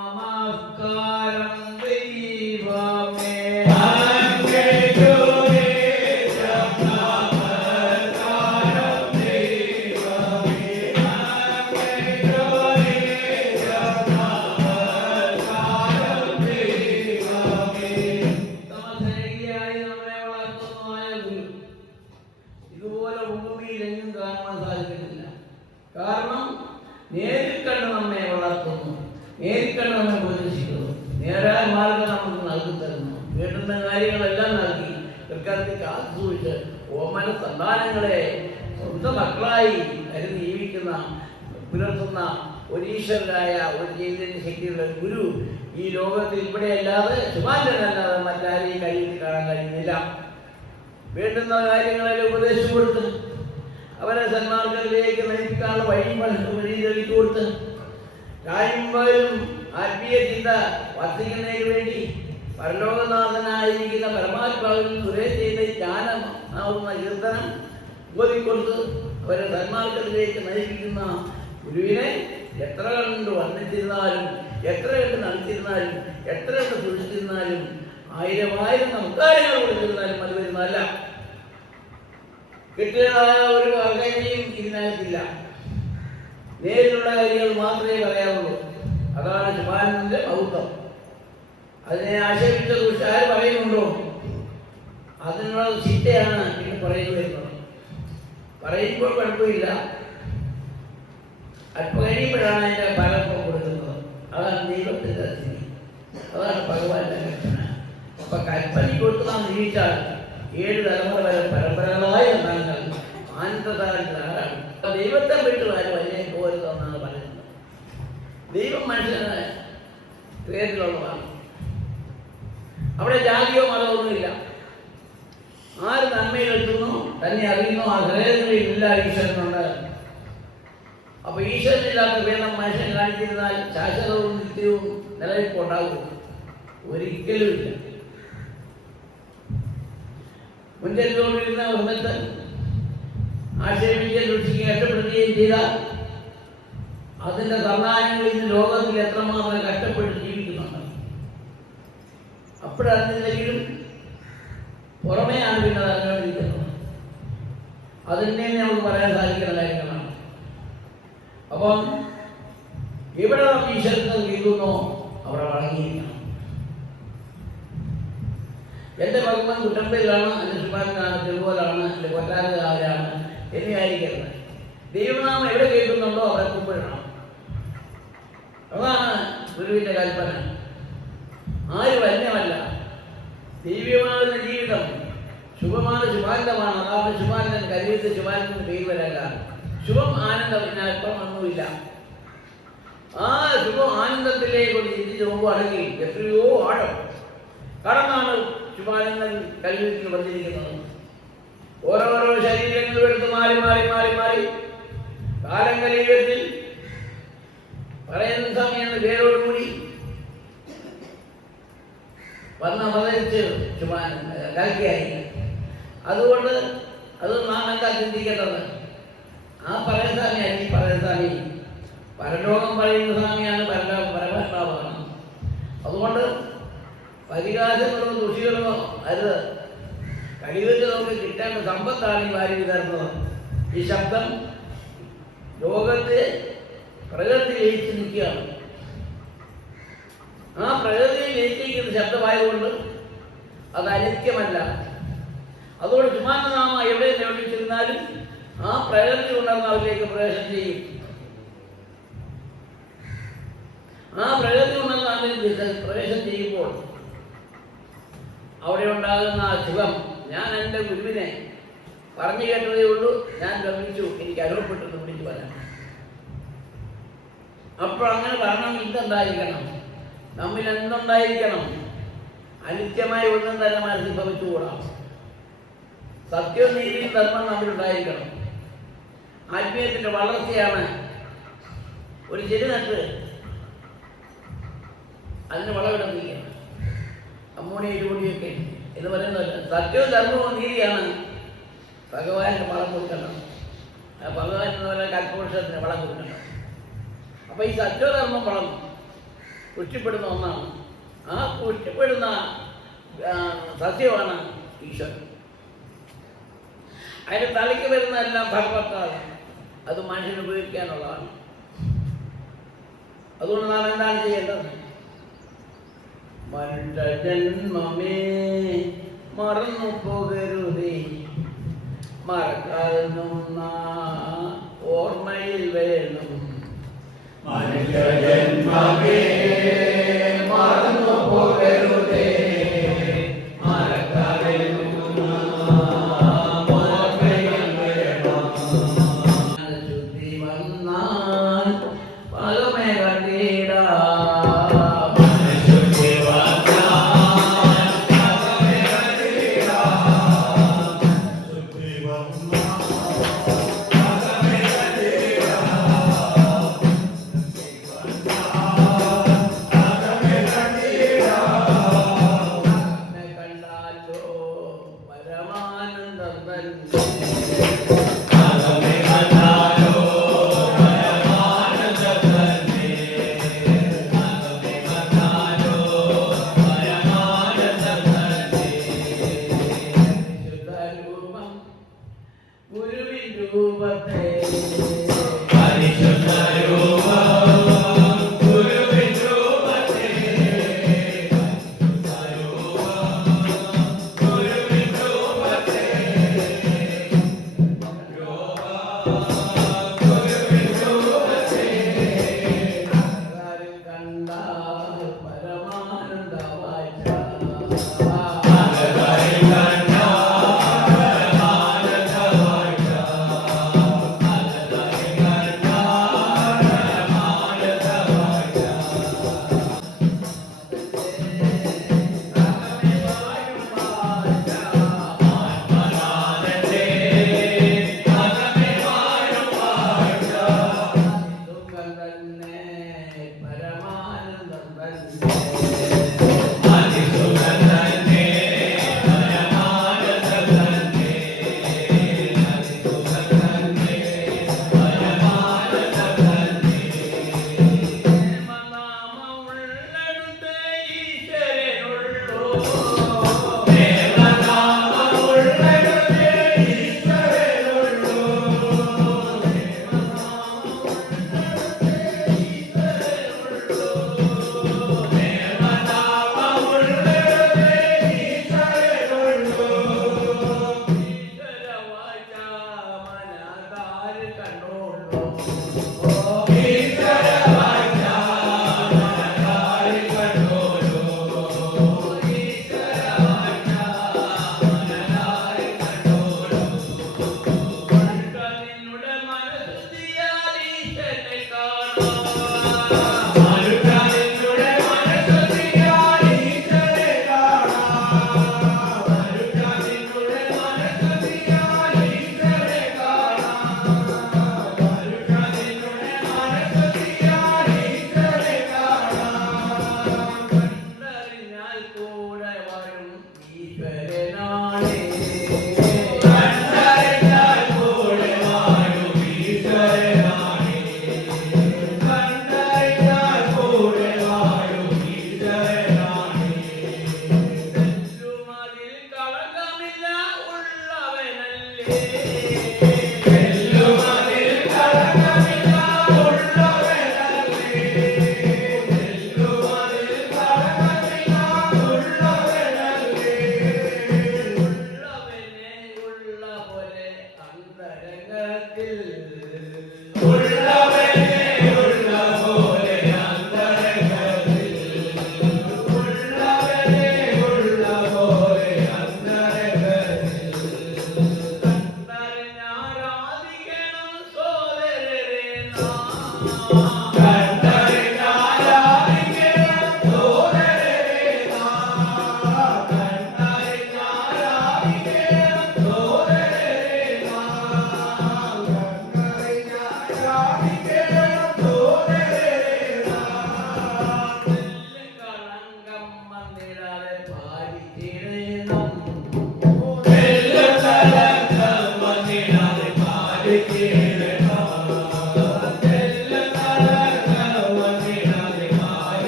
നമസ്കാരം ദൈവമേ ഇതുപോലെ ഭൂമിയിലെങ്ങും കാണാൻ സാധിക്കുന്നില്ല. കാരണം നേരിൽ കണ്ട് നമ്മെ വളർത്തുന്നു, നേരിൽ കണ്ട് നമ്മെ ഉപദേശിക്കുന്നു, നേരായ മാർഗം നമുക്ക് നൽകി തരുന്നു. വേണ്ടുന്ന കാര്യങ്ങളെല്ലാം നൽകി പിൽക്കാലത്ത് കാത്തുസൂക്ഷിച്ച് ഓമന സന്താനങ്ങളെ സ്വന്തം മക്കളായി കരുതി ജീവിക്കുന്ന പുലർത്തുന്ന ഒരു ഈശ്വരനായ ഒരു ചൈതന്യ ശക്തിയുള്ള ഒരു ഗുരു ഈ ലോകത്തിൽ ഇവിടെ അല്ലാതെ ശുഭാചരനല്ലാതെ മറ്റാരെയും കഴിയിൽ കാണാൻ കഴിയുന്നില്ല. വേണ്ടുന്ന കാര്യങ്ങളെല്ലാം ഉപദേശിച്ചു കൊടുത്ത് അവരെ സന്മാർഗത്തിലേക്ക് നയിക്കാനുള്ള വഴി തെളിച്ചു കൊടുത്ത് രാജ്യമ്പകലും ആത്മീയ ചിന്ത വർദ്ധിക്കുന്നതിന് വേണ്ടി പരലോകനാഥനായിരിക്കുന്ന പരമാത്മാവിൽ ദുരേ ചെയ്ത ജ്ഞാനം ആവുന്ന കീർത്തനം ബോധിക്കൊടുത്ത് അവരെ സന്മാർഗത്തിലേക്ക് നയിപ്പിക്കുന്ന ഗുരുവിനെ എത്ര കണ്ട് വർണ്ണിച്ചിരുന്നാലും, എത്ര കണ്ട് നടത്തിയിരുന്നാലും, എത്ര കണ്ട് സൂക്ഷിച്ചിരുന്നാലും, ആയിരം നമസ്കാരങ്ങൾ കൊടുത്തിരുന്നാലും അത് വരുന്നതല്ല. കിട്ടിയതായ ഒരു കാര്യയും ഇതിനകത്തില്ല. നേരിലുള്ള കാര്യങ്ങൾ മാത്രമേ പറയാവുള്ളൂ. അതാണ് ശുഭാനന്ദന്റെ മഹത്വം. അതിനെ ആക്ഷേപിച്ച ദുഷ്ടാര് പറയുന്നുണ്ടോ? അതിനുള്ള ചിട്ടയാണ് പിന്നെ പറയുന്നു വരുന്നത്. പറയുമ്പോൾ കുഴപ്പമില്ല, അല്പം കഴിയുമ്പോഴാണ് അതിൻ്റെ ഫലം കൊടുക്കുന്നത്. അതാണ് ദൈവത്തിൻ്റെ സ്ഥിതി, അതാണ് ഭഗവാന്റെ കൽപ്പന. അപ്പൊ കൽപ്പനയ്ക്കൊട്ട് നാം ജീവിച്ചാൽ 7 തലമുറ വരെ പരമ്പരകളായ ബന്ധങ്ങൾ ആനന്ദതാരത്തിലാണ്. ദൈവത്തെ വിട്ടു ആരും വലിയ പോരുതെന്നാണ് പറയുന്നത്. ദൈവം മനുഷ്യന് ഹൃദയത്തിലുള്ളതാണ്. അവിടെ ജാതിയോ മതമൊന്നുമില്ല. ആര് നന്മയിലെത്തുന്നു തന്നെ അറിയുന്നു, ആ ഹൃദയങ്ങളിൽ ഇല്ല ഈശ്വരനുണ്ട്. അപ്പൊ ഈശ്വരനില്ലാത്ത ഭേദം മനുഷ്യൻ കാണിച്ചിരുന്നാൽ ശാശ്വതവും നിത്യവും നിലനിൽപ്പുണ്ടാകും? ഒരിക്കലും ഇല്ല. മുൻചെല്ലുകൊണ്ടിരുന്ന വൃന്ദൻ ആക്ഷേപിക്കുകയും ദുഷിക്കുകയും കഷ്ടപ്പെടുകയും ചെയ്താൽ അതിൻ്റെ സന്താനങ്ങൾ ഇന്ന് ലോകത്തിൽ എത്രമാത്രം കഷ്ടപ്പെട്ട് ജീവിക്കുന്നുണ്ട്. അപ്പോഴറിഞ്ഞില്ലെങ്കിലും പുറമെയാണ് പിന്നെ അറിഞ്ഞുകൊണ്ടിരിക്കുന്നത്. അതിനെ നമുക്ക് പറയാൻ സാധിക്കുന്ന കാര്യങ്ങളാണ്. അപ്പം എവിടെ നാം ഈശ്വരനെ കേൾക്കുന്നോ അവിടെ വഴങ്ങിയിരിക്കണം. എൻ്റെ ഭഗവാൻ കുട്ടമ്പയിലാണ്, എൻ്റെ ശുഭാനാണ്, ചെറുപോലാണ്, എൻ്റെ കൊട്ടാരകാരാണ് എന്ന് വിചാരിക്കരുത്. ദൈവനാമം എവിടെ കേൾക്കുന്നുണ്ടോ അവിടെ കുമ്പിടണം. അതാണ് ഗുരുവിൻ്റെ കൽപ്പന. ആരും അന്യമല്ല. ദൈവീയമാകുന്ന ജീവിതം ശുഭമാണ്, ശുഭാനന്ദമാണ്. അതാണ് ശുഭാനന്ദൻ. കരുവിത്ത് ശുഭാനന്ദന് പേര് വരല്ല. ശുഭം ആനന്ദം, പിന്നെ അല്പം ഒന്നുമില്ല. ആ ശുഭം ആനന്ദത്തിലേക്ക് ഒരു ചിന്തിച്ച് നോക്കുകയാണെങ്കിൽ എത്രയോ ആഴം കടന്നാണ് ശുഭാനന്ദൻ കരുവിത്തിൽ വന്നിരിക്കുന്നത്. ഓരോരോ ശരീരങ്ങളും എടുത്ത് മാറി മാറി മാറി മാറി കാലം കലിയുഗത്തിൽ പറയുന്ന സമയം എന്ന പേരോടുകൂടി വന്ന് അവതരിച്ച് കൽക്കിയായി. അതുകൊണ്ട് അത് നാം എന്താ ചിന്തിക്കേണ്ടത്? ആ പറയുന്ന സ്വാമിയാണ് ഈ പറയുന്ന സ്വാമി. പരലോകം പറയുന്ന സ്വാമിയാണ് പരമാത്മാവാണ്. അതുകൊണ്ട് പരിഹാസങ്ങളോ ദുഷികളോ അരുത്. കഴിവിട്ട് നമുക്ക് കിട്ടേണ്ട സമ്പത്താണ് ഈ വാരി വിതരുന്നത്. ഈ ശബ്ദം ലോകത്തെ പ്രകൃതി ലയിച്ച് നിൽക്കുകയാണ്. ആ പ്രകൃതിയിൽ ലയിച്ചിരിക്കുന്ന ശബ്ദമായതുകൊണ്ട് അത് അനിത്യമല്ല. അതുകൊണ്ട് ശുഭാനന്ദനാമ എവിടെ നിയോഗിച്ചിരുന്നാലും ആ പ്രകൃതി ഉണ്ടെന്ന് അവരിലേക്ക് പ്രവേശനം ചെയ്യും. ആ പ്രകൃതി ഉണ്ടെന്ന് അതിൽ പ്രവേശനം ചെയ്യുമ്പോൾ അവിടെ ഉണ്ടാകുന്ന ആ സുഖം, ഞാൻ എൻ്റെ ഗുരുവിനെ പറഞ്ഞു കേട്ടതേ ഉള്ളൂ, ഞാൻ ഗമിച്ചു, എനിക്ക് അനുഭവപ്പെട്ടെന്ന് വിളിച്ചു പറയാം. അപ്പോൾ അങ്ങനെ പറയണമെങ്കിൽ ഇതെന്തായിരിക്കണം? നമ്മിൽ എന്തുണ്ടായിരിക്കണം? അനിത്യമായ ഒന്നും തന്നെ മനസ്സിൽ ഭവിച്ചുകൂടാം. സത്യവും നീതിയും ധർമ്മം നമ്മിലുണ്ടായിരിക്കണം. ആത്മീയത്തിൻ്റെ വളർച്ചയാണ്. ഒരു ചെടി നട്ട് അതിന് വളമിടുന്നില്ല, അമ്മോണിയ ജോലിയൊക്കെ എന്ന് പറയുന്നതല്ല. സത്യവും ധർമ്മവും നീതിയാണ് ഭഗവാന്റെ വളം കൊടുക്കണം. ഭഗവാൻ എന്ന് പറയുന്ന കൽപ്പവൃക്ഷത്തിന് വളം കൊടുക്കണം. അപ്പൊ ഈ സത്യധർമ്മം വളം പുഷ്ടിപ്പെടുന്ന ഒന്നാണ്. ആ പുഷ്ടിപ്പെടുന്ന സത്യമാണ് ഈശ്വരൻ. അതിന് തലയ്ക്ക് വരുന്നതെല്ലാം ഫലവത്താണ്. അത് മനുഷ്യന് ഉപയോഗിക്കാനുള്ളതാണ്. അതുകൊണ്ട് നാം എന്താണ് ചെയ്യേണ്ടത്? മനുഷ്യജന്മമേ മറന്നു പോകരുതേ, മറക്കാതെ ഓർമ്മയിൽ വേണം. മനുഷ്യജന്മമേ മറന്നു പോകരുതേ, മറക്കാതെ ഓർമ്മയിൽ വേണം. ശുദ്ധി വന്നാൽ പകമേ കണ്ടീടാ,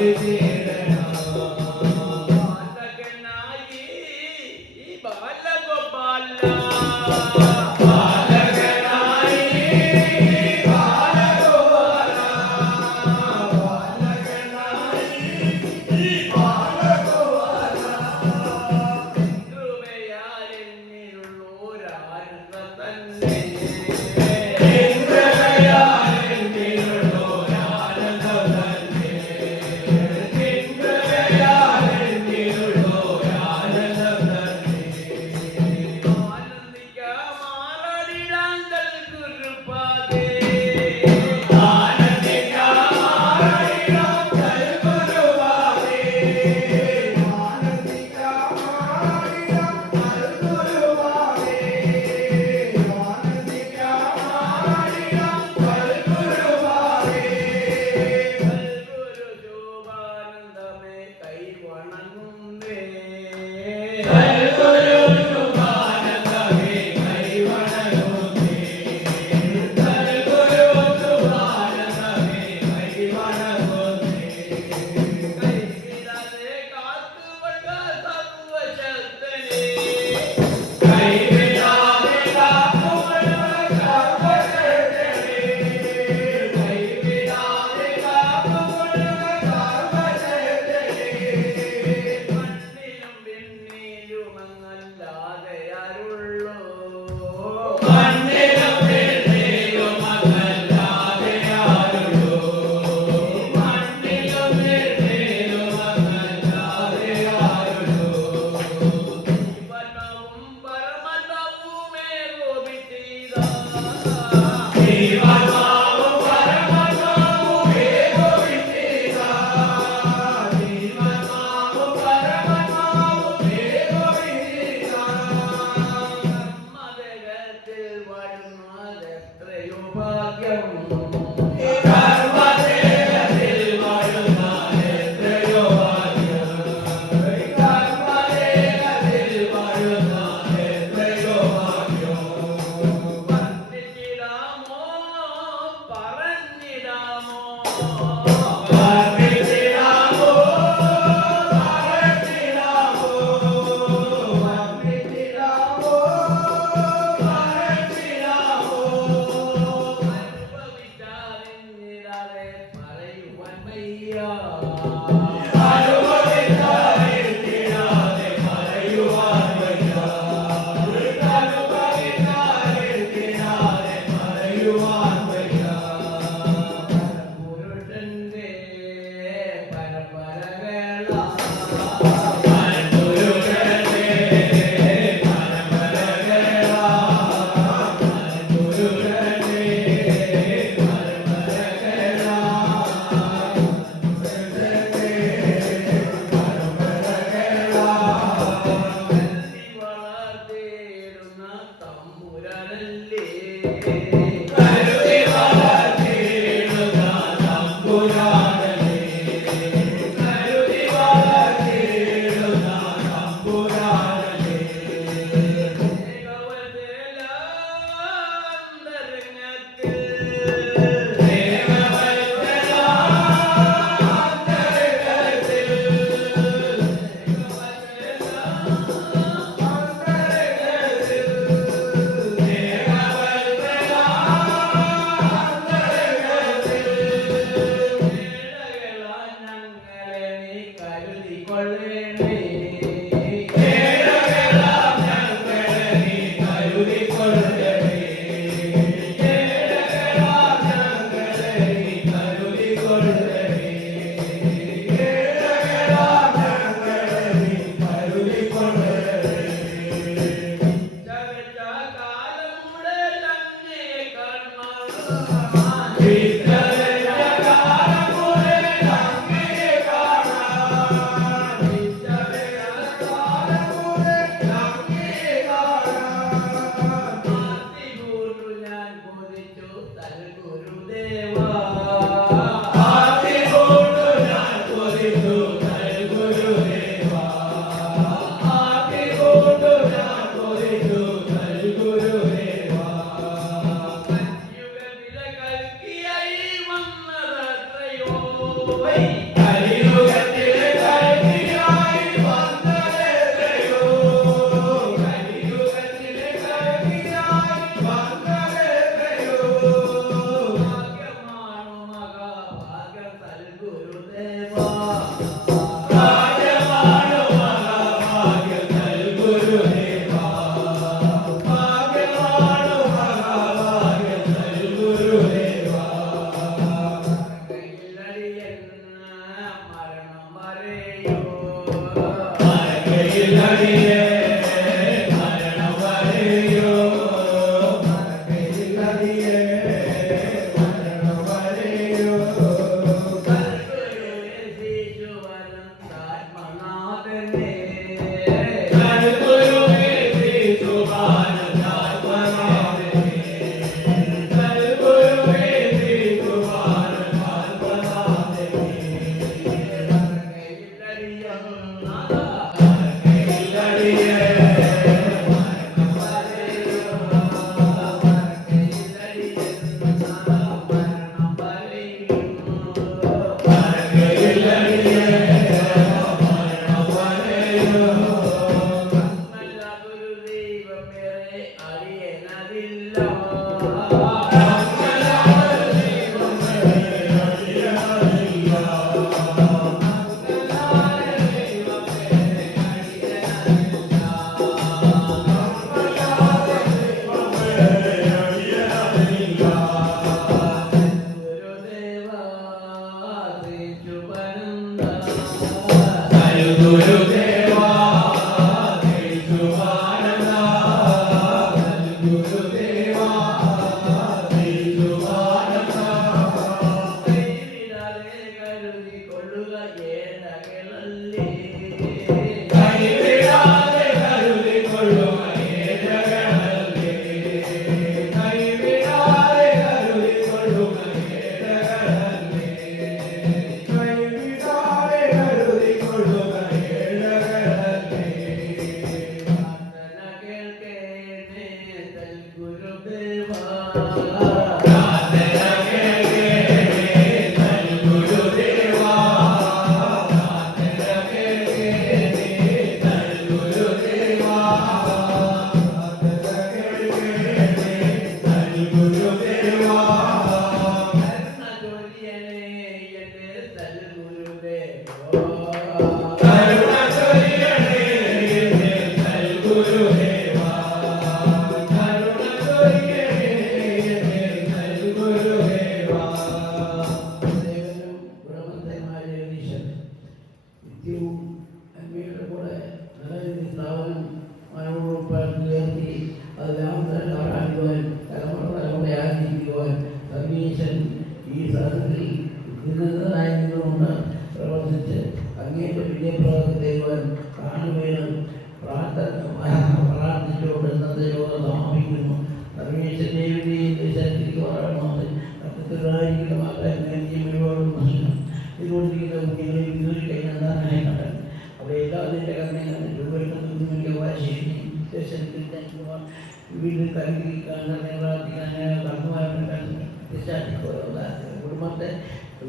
Amen. മരണം വരെയോ മറക്കയില്ലടിയേ മരണം വരെയോ മറക്കയില്ലടിയേ മരണം വരെയോ ആത്മനാഥനെ കൽഗുരുവേ ശ്രീസുഭാനന്ദാത്മനാഥനേ കൽഗുരുവേ ശ്രീസുഭാനന്ദാത്മനാഥനേ മറക്കയില്ലടിയേ മറക്കയില്ലടിയേ മരണം വരെയോ ഗുരുദേവാ ശ്രീസുഭാനന്ദ ഗുരുദേവാ ശ്രീസുഭാനന്ദ കൈവിടാതെ കരുതിക്കൊള്ളുക ഏഴകളല്ലേ കൈവിടാതെ കരുതിക്കൊള്ളുക ഏഴകളല്ലേ കൈവിടാതെ കരുതിക്കൊള്ളുക ഏഴകളല്ലേ പ്രാർത്ഥന കേൾക്കണേ നൽഗുരുദേവാ പ്രാർത്ഥന കേൾക്കണേ നൽഗുരുദേവാ പ്രാർത്ഥന കേൾക്കണേ നൽഗുരുദേവാ കരുണ ചൊരിയണേ നൽഗുരുദേവാ കരുണ ചൊരിയണേ നൽഗുരുദേവാ നിത്യവും അമ്മയുടെ കൂടെ നിലനിന്ന് സ്ഥാപനം മനോടുയർത്തി അതെല്ലാം ആരാധിക്കുവാൻ തലമുറ ആരാധിക്കുവാൻ സർവീശൻ ഈ സദസ്സിൽ ഉന്നതനായി നിന്നുകൊണ്ട് പ്രവർത്തിച്ച് അങ്ങേറ്റ വിജയപ്രദം ചെയ്യുവാൻ കാണുകയും പ്രാർത്ഥിച്ചുകൊണ്ട് ഇന്നത്തെ യോഗം സമാപിക്കുന്നു. സർവീശൻ ദേവിയുടെയും ശക്തിക്ക് വളരണമാണ് സത്യത്തിലായിരിക്കുന്ന മാത്രമേ ജീവനോടും ഇതുകൊണ്ടിരിക്കുന്ന കുട്ടികളെ ജോലി കഴിഞ്ഞാൽ കണ്ടത് അവിടെ എല്ലാതിൻ്റെ കർമ്മങ്ങളും രൂപപ്പെടുത്തുന്ന വാശിയും വീട്ടിൽ കരുതിക്കാൻ പ്രാർത്ഥിക്കാൻ കർമ്മമായിട്ട് കുടുംബത്തെ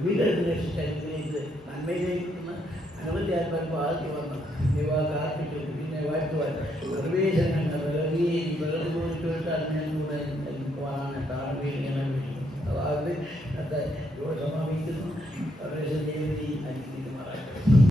വീടെടുത്ത് രക്ഷിച്ചതിലേക്ക് നന്മയിലേക്കുന്ന അനവധി ആത്മാർക്ക് ആദ്യം വന്നു വിവാഹ ആർപ്പിച്ചു പിന്നെ വാഴ്ത്തുവാൻ പ്രവേശനങ്ങൾ പോകാനാണ് താഴ്വീങ്ങനെ അതായത് സമാപിക്കുന്നു പ്രവേശ ദേവി അനുഗ്രഹിക്കുന്നു.